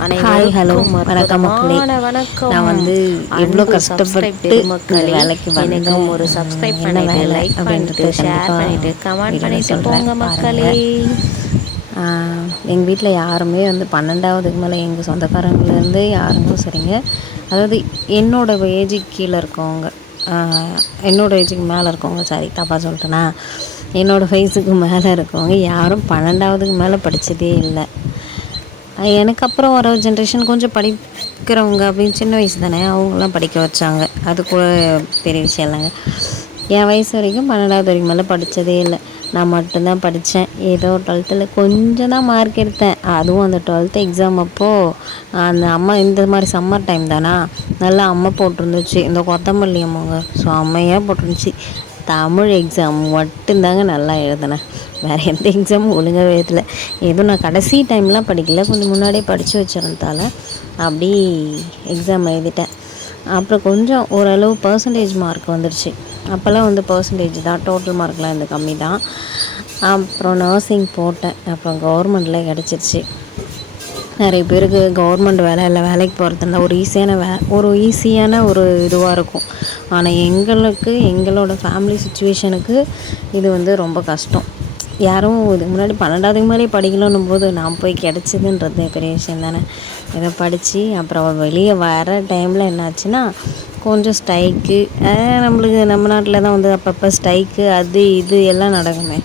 Hi, hello, அனைவருக்கும் வணக்கம் மக்களே. அற்புதமான வணக்கம். நான் வந்து எவ்வளோ அன்பு சப்ஸ்கிரைப் கஷ்டப்பட்டு இந்த பெருமக்களே, வேலைக்கு வந்தேன். எனக்கும் ஒரு சப்ஸ்கிரைப் என்ன பண்ணிவிட்டு வேலை லைக் பண்ணிவிட்டு அப்படின்றத ஷேர் கண்டிப்பாக பண்ணிவிட்டு கமெண்ட் வீடியோவில் பண்ணிவிட்டு சொல்கிறேன் போங்க மக்களே. பாருங்கள். எங்கள் வீட்டில் யாருமே வந்து 12வதுக்கு மேலே எங்கள் சொந்தக்காரங்கலேருந்து யாருமே சரிங்க. அதாவது என்னோடய ஏஜுக்கு கீழே இருக்கவங்க, என்னோடய ஏஜுக்கு மேலே இருக்கவங்க, சாரி தப்பாக சொல்லிட்டேன்னா, என்னோடய வயசுக்கு மேலே இருக்கவங்க யாரும் 12வதுக்கு மேலே படித்ததே இல்லை. எனக்கு அப்புறம் வர ஜென்ரேஷன் கொஞ்சம் படிக்கிறவங்க அப்படின்னு சின்ன வயசு தானே, அவங்களாம் படிக்க வச்சாங்க. அது கூட பெரிய விஷயம் இல்லைங்க. என் வயசு வரைக்கும் 12வது வரைக்கும் மேலே படித்ததே இல்லை. நான் மட்டும்தான் படித்தேன். ஏதோ 12த்தில் கொஞ்சம் தான் மார்க் எடுத்தேன். அதுவும் அந்த 12த் எக்ஸாம் அப்போது அந்த அம்மா இந்த மாதிரி சம்மர் டைம் தானா, நல்லா அம்மை போட்டிருந்துச்சு. இந்த கொத்தமல்லி அம்மாங்க செம்மையாக போட்டிருந்துச்சு. தமிழ் எக்ஸாம் மட்டும்தாங்க நல்லா எழுதினேன். வேறு எந்த எக்ஸாமும் ஒழுங்காகவே எழுதலை. ஏதோ நான் கடைசி டைம்லாம் படிக்கல, கொஞ்சம் முன்னாடியே படித்து வச்சிருந்தால அப்படி எக்ஸாம் எழுதிட்டேன். அப்புறம் கொஞ்சம் ஓரளவு பர்சன்டேஜ் மார்க் வந்துடுச்சு. அப்போல்லாம் வந்து பர்சன்டேஜ் தான், டோட்டல் மார்க்லாம் இந்த கம்மி தான். அப்புறம் நர்சிங் போட்டேன். அப்புறம் கவர்மெண்ட்டில் கிடச்சிருச்சு. நிறைய பேருக்கு கவர்மெண்ட் வேலை இல்லை, வேலைக்கு போகிறதுல ஒரு ஈஸியான ஒரு இதுவாக இருக்கும். ஆனால் எங்களோட ஃபேமிலி சுச்சுவேஷனுக்கு இது வந்து ரொம்ப கஷ்டம். யாரும் இதுக்கு முன்னாடி 12வதுக்கு மேலே படிக்கலன்னும் போது நான் போய் கிடச்சிதுன்றது பெரிய விஷயம் தானே. இதை படித்து அப்புறம் வெளியே வர டைமில் என்னாச்சுன்னா, கொஞ்சம் ஸ்ட்ரைக்கு, நம்ம நாட்டில் தான் வந்து அப்பப்போ ஸ்ட்ரைக்கு அது இது எல்லாம் நடக்குமே.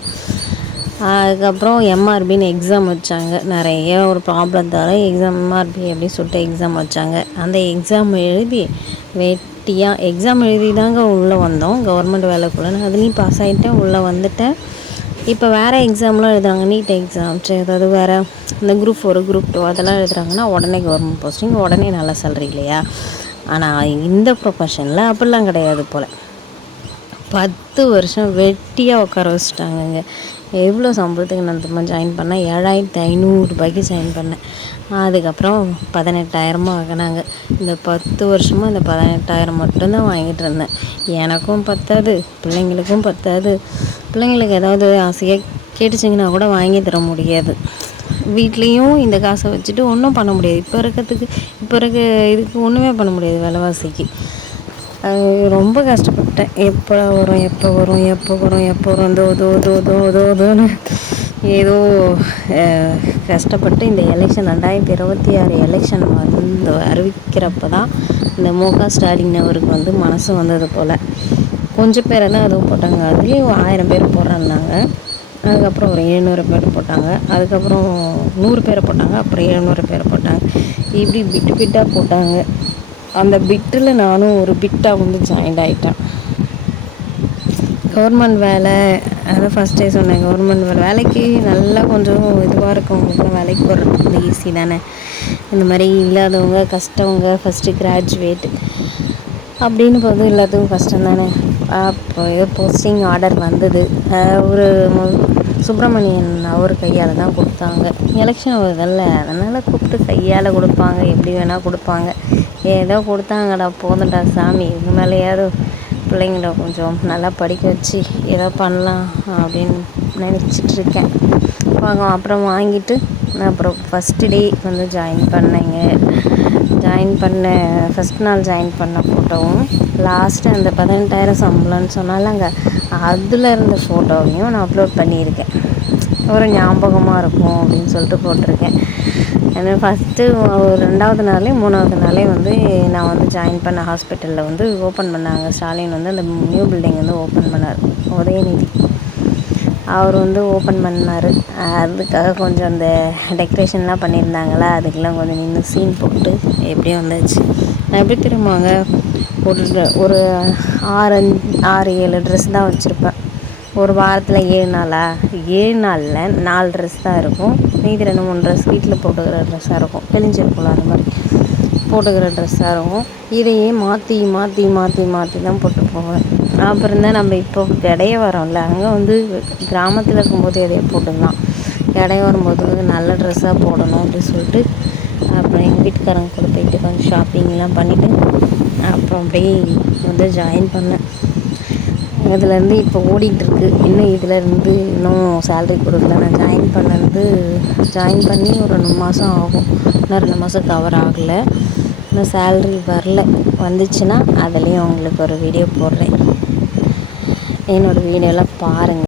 அதுக்கப்புறம் எம்ஆர்பின்னு எக்ஸாம் வச்சாங்க. நிறைய ஒரு ப்ராப்ளத்தால் எம்ஆர்பி அப்படின்னு சொல்லிட்டு எக்ஸாம் வச்சாங்க. அந்த எக்ஸாம் எழுதி எக்ஸாம் எழுதி தாங்க உள்ளே வந்தோம் கவர்மெண்ட் வேலைக்குள்ளே. அதுலேயும் பாஸ் ஆகிட்டேன், உள்ளே வந்துட்டேன். இப்போ வேறு எக்ஸாம்லாம் எழுதுறாங்க, நீட் எக்ஸாம், ஏதாவது வேறு இந்த குரூப் 4 குரூப் 2 அதெல்லாம் எழுதுறாங்கன்னா உடனே கவர்மெண்ட் போஸ்டிங், உடனே நல்லா சேலரி இல்லையா. ஆனால் இந்த ப்ரொஃபஷனில் அப்படிலாம் கிடையாது போல். 10 வருஷம் வெட்டியாக உட்கார வச்சுட்டாங்கங்க. எவ்வளோ சம்பளத்துக்கு நான் திரும்ப ஜாயின் பண்ணேன்? 7500 ஜாயின் பண்ணேன். அதுக்கப்புறம் 18,000 ஆகினாங்க. இந்த 10 வருஷமாக இந்த 18,000 மட்டும்தான் வாங்கிட்டு இருந்தேன். எனக்கும் பத்தாது, பிள்ளைங்களுக்கும் பத்தாது. பிள்ளைங்களுக்கு ஏதாவது ஆசையாக கேட்டுச்சிங்கன்னா கூட வாங்கி தர முடியாது. வீட்லேயும் இந்த காசை வச்சுட்டு ஒன்றும் பண்ண முடியாது. இப்போ இருக்க இதுக்கு ஒன்றுமே பண்ண முடியாது விலைவாசிக்கு. ரொம்ப கஷ்டப்பட்டேன். எப்போ வரும் தோன்னு ஏதோ கஷ்டப்பட்டு இந்த எலெக்ஷன் 2026 எலெக்ஷன் வந்து அறிவிக்கிறப்ப தான் இந்த மு.க. ஸ்டாலின் அவருக்கு வந்து மனசு வந்தது போல். கொஞ்சம் பேரெல்லாம் அதுவும் போட்டாங்க. அதுலேயும் 1000 பேர் போடுறாங்க. அதுக்கப்புறம் ஒரு 700 பேர் போட்டாங்க. அதுக்கப்புறம் 100 பேரை போட்டாங்க. அப்புறம் 700 பேரை போட்டாங்க. இப்படி பிட்டாக போட்டாங்க. அந்த பிட்டில் நானும் ஒரு பிட்டாக வந்து ஜாயின்ட் ஆகிட்டேன். கவர்மெண்ட் வேலை, அதான் ஃபஸ்ட்டே சொன்னேன், கவர்மெண்ட் வேலைக்கு நல்லா கொஞ்சம் இதுவாக இருக்கவங்களுக்குலாம் வேலைக்கு போகிறது வந்து ஈஸி தானே. இந்த மாதிரி இல்லாதவங்க, கஷ்டவங்க, ஃபஸ்ட்டு கிராஜுவேட் அப்படின்னு போது எல்லாத்துக்கும் கஷ்டம் தானே. அப்போ போஸ்டிங் ஆர்டர் வந்தது. ஒரு சுப்பிரமணியன் அவர் கையால் தான் கொடுத்தாங்க. எலெக்ஷன் வருதில்ல, அதனால் கூப்பிட்டு கையால் கொடுப்பாங்க, எப்படி வேணால் கொடுப்பாங்க. ஏதோ கொடுத்தாங்கடா, போதும்டா சாமி, இது மேலேயாவது பிள்ளைங்கள கொஞ்சம் நல்லா படிக்க வச்சு ஏதோ பண்ணலாம் அப்படின்னு நினச்சிட்ருக்கேன். அப்புறம் வாங்கிட்டு நான் அப்புறம் ஃபஸ்ட்டு டே வந்து ஜாயின் பண்ணேங்க. ஃபஸ்ட் நாள் ஜாயின் பண்ண ஃபோட்டோவும், லாஸ்ட்டு அந்த 18,000 சம்பளம்னு சொன்னாலங்க, அதில் இருந்த ஃபோட்டோவையும் நான் அப்லோட் பண்ணியிருக்கேன். ஒரு ஞாபகமாக இருக்கும் அப்படின்னு சொல்லிட்டு போட்டிருக்கேன். ஏன்னா ஃபஸ்ட்டு 2வது நாளே 3வது நாளே வந்து நான் வந்து ஜாயின் பண்ண ஹாஸ்பிட்டலில் வந்து ஓப்பன் பண்ணாங்க. ஸ்டாலின் வந்து அந்த நியூ பில்டிங் வந்து ஓப்பன் பண்ணார். உதயநிதி அவர் வந்து ஓப்பன் பண்ணார். அதுக்காக கொஞ்சம் அந்த டெக்கரேஷன்லாம் பண்ணியிருந்தாங்களா, அதுக்கெல்லாம் கொஞ்சம் நின்று சீன் போட்டு எப்படியும் வந்துச்சு. நான் எப்படி திரும்புவாங்க, ஒரு 6-7 ட்ரெஸ் தான் வச்சுருப்பேன். ஒரு வாரத்தில் 7 நாளில் 4 ட்ரெஸ் தான் இருக்கும். மீதி 2-3 ட்ரெஸ் வீட்டில் போட்டுக்கிற ட்ரெஸ்ஸாக இருக்கும், கிழிஞ்சிருக்கும்ல, அந்த மாதிரி போட்டுக்கிற ட்ரெஸ்ஸாக இருக்கும். இதையே மாற்றி தான் போட்டு போவேன். அப்புறம் தான் நம்ம இப்போ இடைய வரோம்ல, அங்கே வந்து கிராமத்தில் இருக்கும்போது எதையோ போட்டுக்கலாம், இடைய வரும்போது வந்து நல்ல ட்ரெஸ்ஸாக போடணும் அப்படின்னு சொல்லிட்டு அப்புறம் எங்கள் வீட்டுக்காரங்க கூட போயிட்டு கொஞ்சம் ஷாப்பிங்லாம் பண்ணிவிட்டு அப்புறம் அப்படியே வந்து ஜாயின் பண்ணேன். இதுலேருந்து இப்போ ஓடிட்டுருக்கு. இன்னும் இதிலேருந்து இன்னும் சேலரி கொடுக்கல. நான் ஜாயின் பண்ணி ஒரு 2 மாதம் ஆகும். இன்னும் 2 மாதம் கவர் ஆகலை. இன்னும் சேலரி வரல. வந்துச்சுன்னா அதுலேயும் உங்களுக்கு ஒரு வீடியோ போடுறேன். என்னோடய வீடியோலாம் பாருங்கள்.